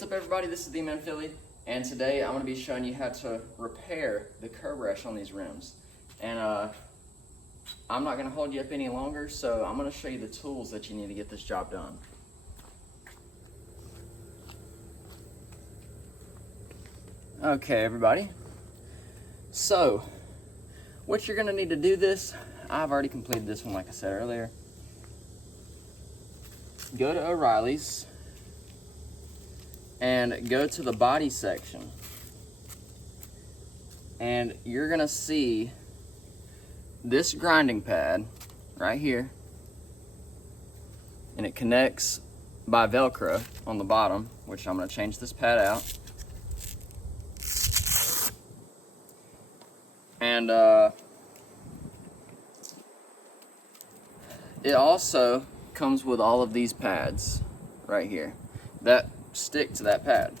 What's up everybody, this is the Man Philly, and today I'm going to be showing you how to repair the curb rash on these rims. And I'm not going to hold you up any longer, so I'm going to show you the tools that you need to get this job done. Okay everybody, so what you're going to need to do this, I've already completed this one like I said earlier. Go to O'Reilly's and go to the body section, and you're gonna see this grinding pad right here, and it connects by Velcro on the bottom, which I'm gonna change this pad out. And it also comes with all of these pads right here that stick to that pad.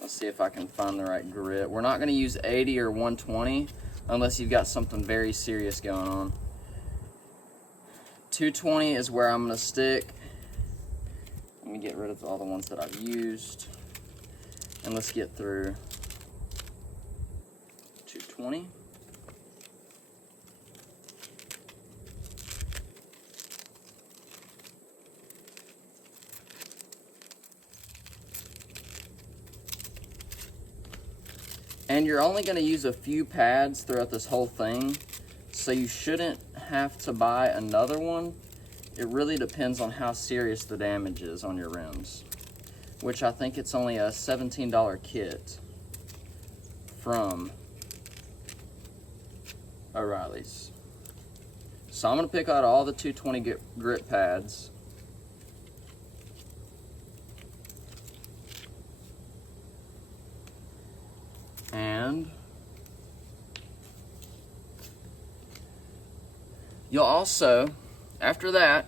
Let's see if I can find the right grit. We're not going to use 80 or 120 unless you've got something very serious going on. 220 is where I'm going to stick. Let me get rid of all the ones that I've used, and let's get through 220. And you're only going to use a few pads throughout this whole thing, so you shouldn't have to buy another one. It really depends on how serious the damage is on your rims, which I think it's only a $17 kit from O'Reilly's. So I'm going to pick out all the 220 grit pads. And you'll also, after that,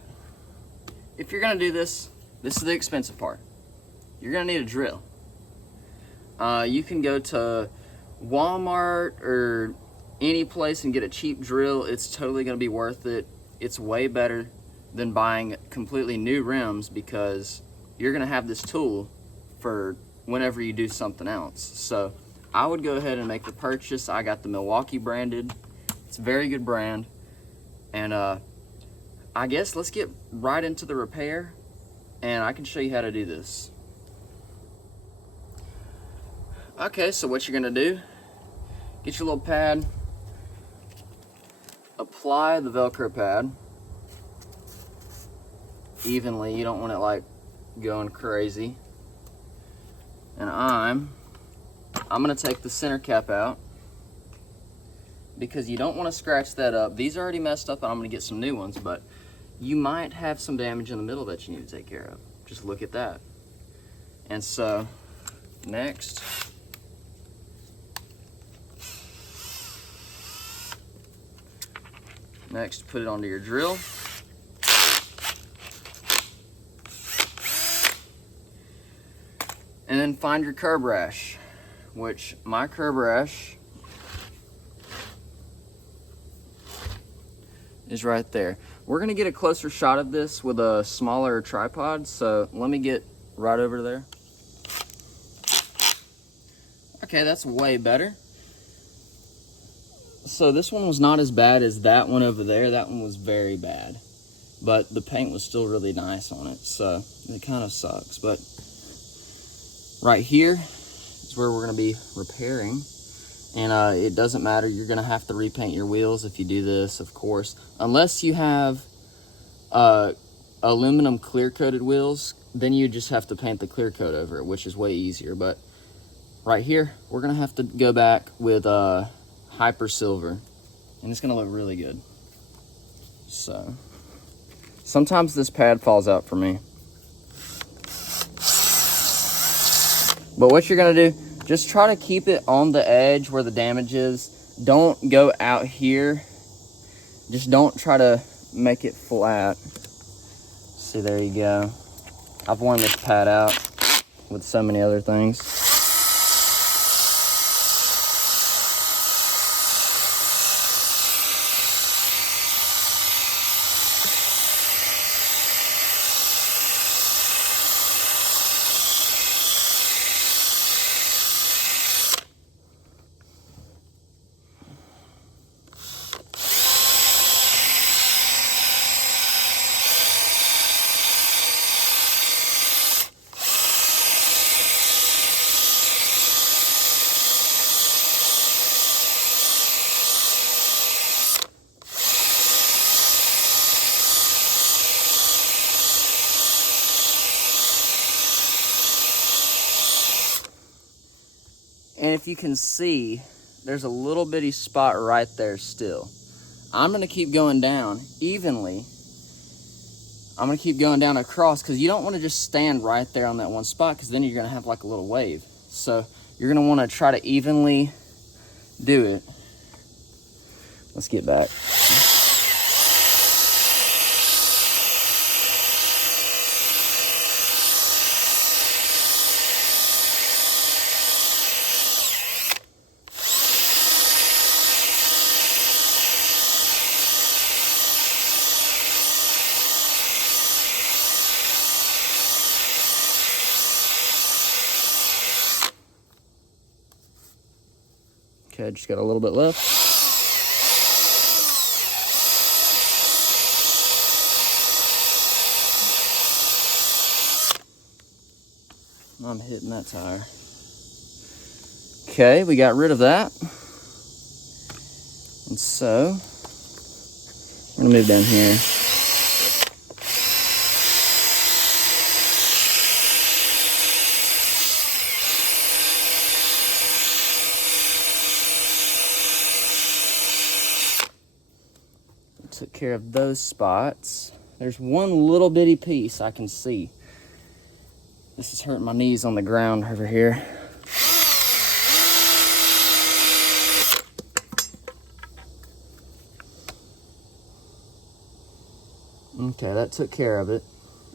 if you're going to do this, this is the expensive part. You're going to need a drill. You can go to Walmart or any place and get a cheap drill. It's totally going to be worth it. It's way better than buying completely new rims, because you're going to have this tool for whenever you do something else. So I would go ahead and make the purchase. I got the Milwaukee branded. It's a very good brand. And I guess let's get right into the repair, and I can show you how to do this. Okay, so what you're gonna do, get your little pad, apply the Velcro pad evenly. You don't want it like going crazy. And I'm gonna take the center cap out, because you don't want to scratch that up. These are already messed up and I'm gonna get some new ones, but you might have some damage in the middle that you need to take care of. Just look at that. And so next, put it onto your drill. And then find your curb rash, which my curb rash is right there. We're gonna get a closer shot of this with a smaller tripod, so let me get right over there. Okay, that's way better. So this one was not as bad as that one over there. That one was very bad, but the paint was still really nice on it, so it kind of sucks. But right here is where we're gonna be repairing. And it doesn't matter, you're gonna have to repaint your wheels if you do this, of course. Unless you have aluminum clear coated wheels, then you just have to paint the clear coat over it, which is way easier. But right here, we're gonna have to go back with Hyper Silver, and it's gonna look really good. So, sometimes this pad falls out for me. But what you're gonna do, just try to keep it on the edge where the damage is. Don't go out here. Just don't try to make it flat. See, there you go. I've worn this pad out with so many other things. if you can see, there's a little bitty spot right there still. I'm gonna keep going down evenly. I'm gonna keep going down across because you don't want to just stand right there on that one spot because then you're gonna have like a little wave. So you're gonna want to try to evenly do it. Let's get back. Okay, just got a little bit left. I'm hitting that tire. Okay, we got rid of that. And so, I'm gonna move down here. Took care of those spots. There's one little bitty piece I can see. This is hurting my knees on the ground over here. Okay, that took care of it.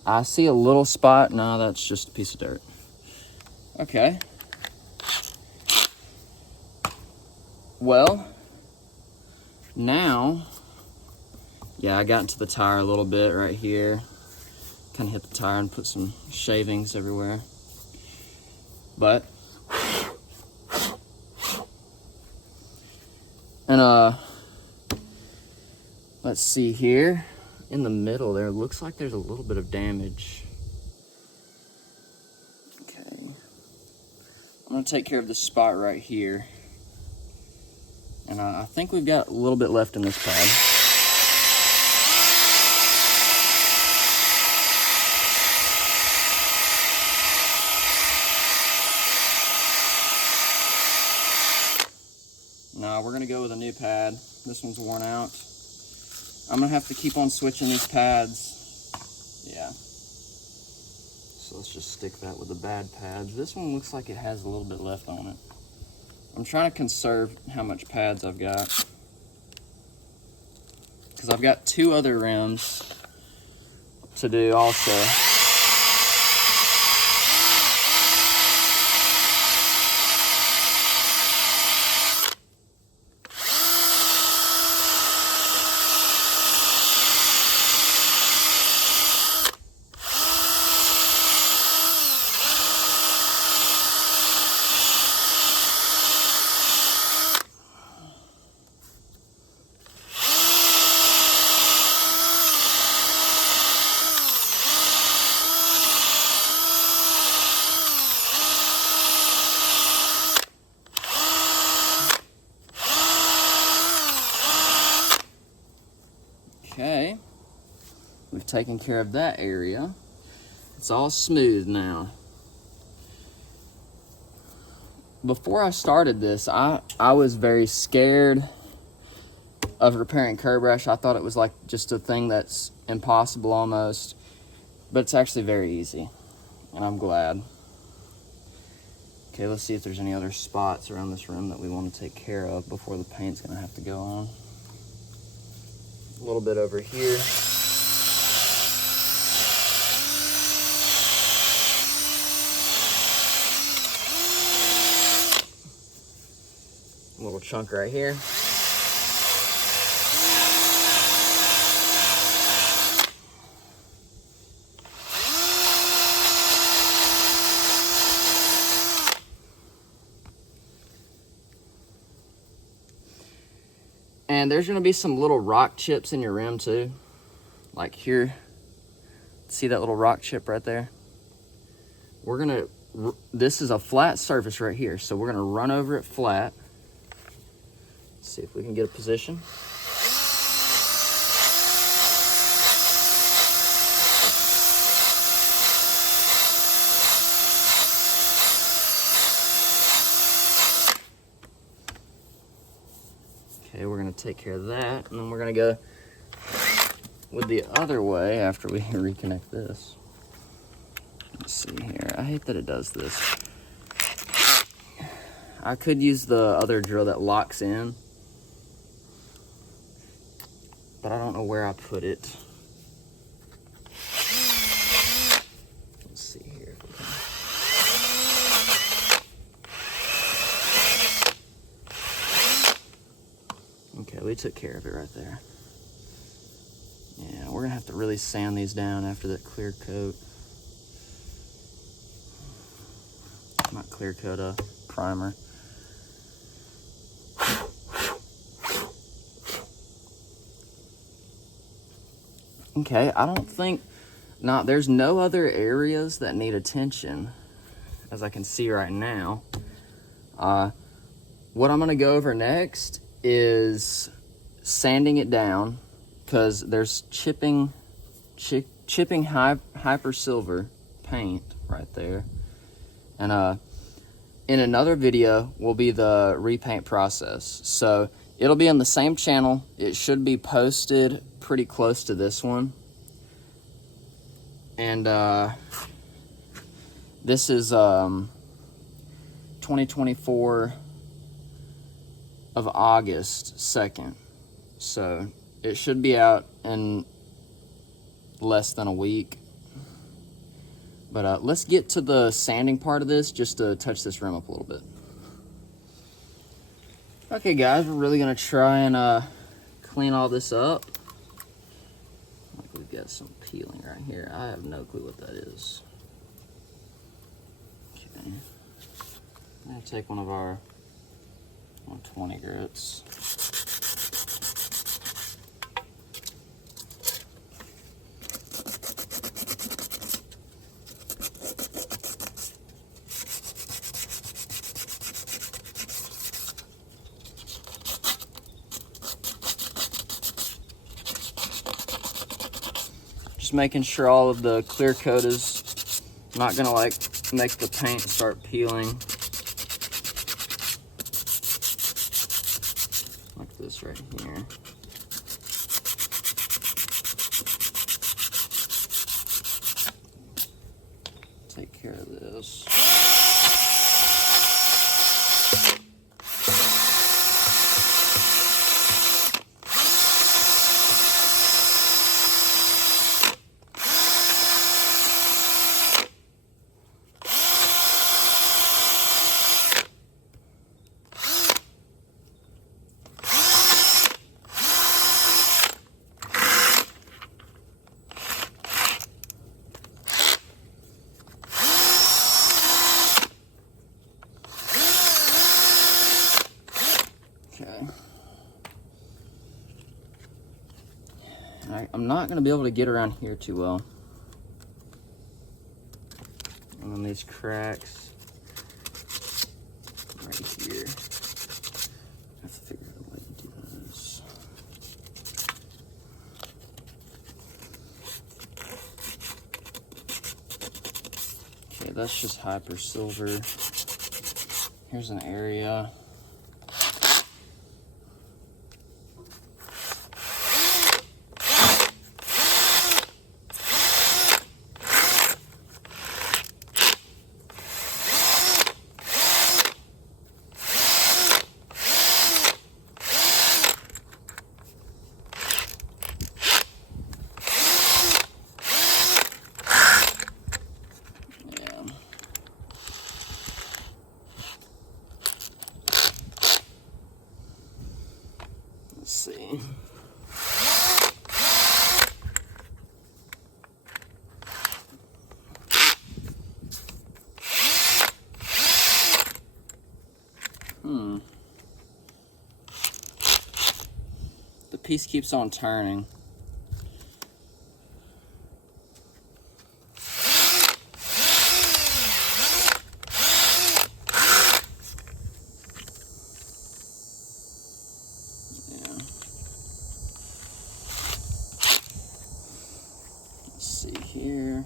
I see a little spot. No, that's just a piece of dirt. Okay. Well, now, yeah, I got into the tire a little bit right here. Kind of hit the tire and put some shavings everywhere. But, and let's see here. In the middle there, looks like there's a little bit of damage. Okay. I'm gonna take care of this spot right here. And I think we've got a little bit left in this pad. No, we're gonna go with a new pad. This one's worn out. I'm gonna have to keep on switching these pads. Yeah. So let's just stick that with the bad pads. This one looks like it has a little bit left on it. I'm trying to conserve how much pads I've got, because I've got 2 other rims to do also. Okay, we've taken care of that area. It's all smooth now. Before I started this, I was very scared of repairing curb rash. I thought it was like just a thing that's impossible almost, but it's actually very easy, and I'm glad. Okay, let's see if there's any other spots around this rim that we want to take care of before the paint's gonna have to go on. A little bit over here. A little chunk right here. And there's gonna be some little rock chips in your rim too. Like here, see that little rock chip right there? This is a flat surface right here, so we're gonna run over it flat. Let's see if we can get a position. take care of that, and then we're gonna go with the other way after we reconnect this. Let's see here. I hate that it does this. I could use the other drill that locks in, but I don't know where I put it. Let's see here. Okay, we took care of it right there. Yeah, we're gonna have to really sand these down after that clear coat. Not clear coat, primer. Okay, I don't think, there's no other areas that need attention, as I can see right now. What I'm gonna go over next is sanding it down, because there's chipping hyper silver paint right there. And in another video will be the repaint process. So it'll be on the same channel. It should be posted pretty close to this one. And this is 2024 of August 2nd. So it should be out in less than a week. But let's get to the sanding part of this, just to touch this rim up a little bit. Okay guys, we're really gonna try and clean all this up. Like we've got some peeling right here. I have no clue what that is. Okay. I'm gonna take one of our 120 grits. Just making sure all of the clear coat is not gonna like make the paint start peeling. Like this right here. Take care of this. I'm not going to be able to get around here too well. And then these cracks right here. I have to figure out a way to do this. Okay, that's just hyper silver. Here's an area. Let's see. The piece keeps on turning. Here.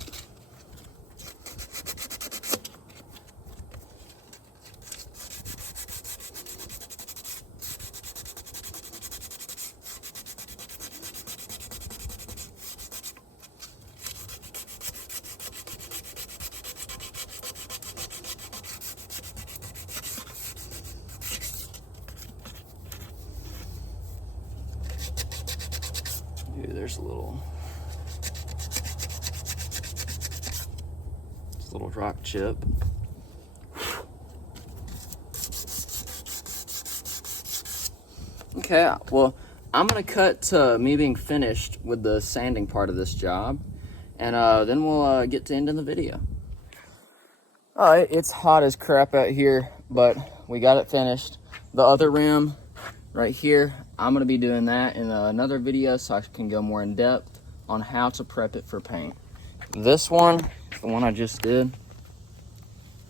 there's a little rock chip. Okay, well, I'm gonna cut to me being finished with the sanding part of this job, and then we'll get to ending the video. All right, it's hot as crap out here, but we got it finished. The other rim right here, I'm gonna be doing that in another video so I can go more in depth on how to prep it for paint. This one, the one I just did,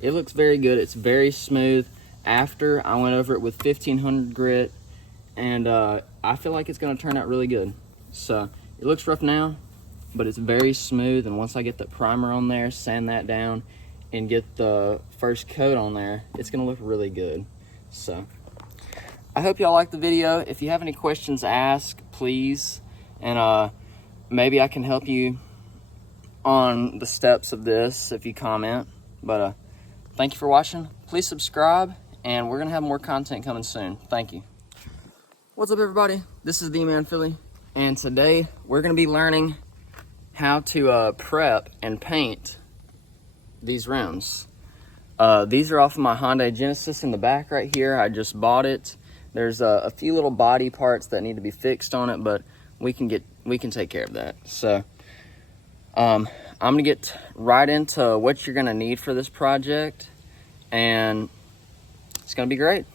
it looks very good. It's very smooth. After I went over it with 1500 grit, and I feel like it's gonna turn out really good. So it looks rough now, but it's very smooth, and once I get the primer on there, sand that down, and get the first coat on there, it's gonna look really good. So I hope y'all liked the video. If you have any questions, ask, please, and maybe I can help you on the steps of this if you comment. But thank you for watching. Please subscribe, and we're gonna have more content coming soon. Thank you. What's up, everybody? This is the Man Philly, and today we're gonna be learning how to prep and paint these rims. These are off of my Hyundai Genesis in the back right here. I just bought it. There's a few little body parts that need to be fixed on it, but we can take care of that. So I'm gonna get right into what you're gonna need for this project, and it's gonna be great.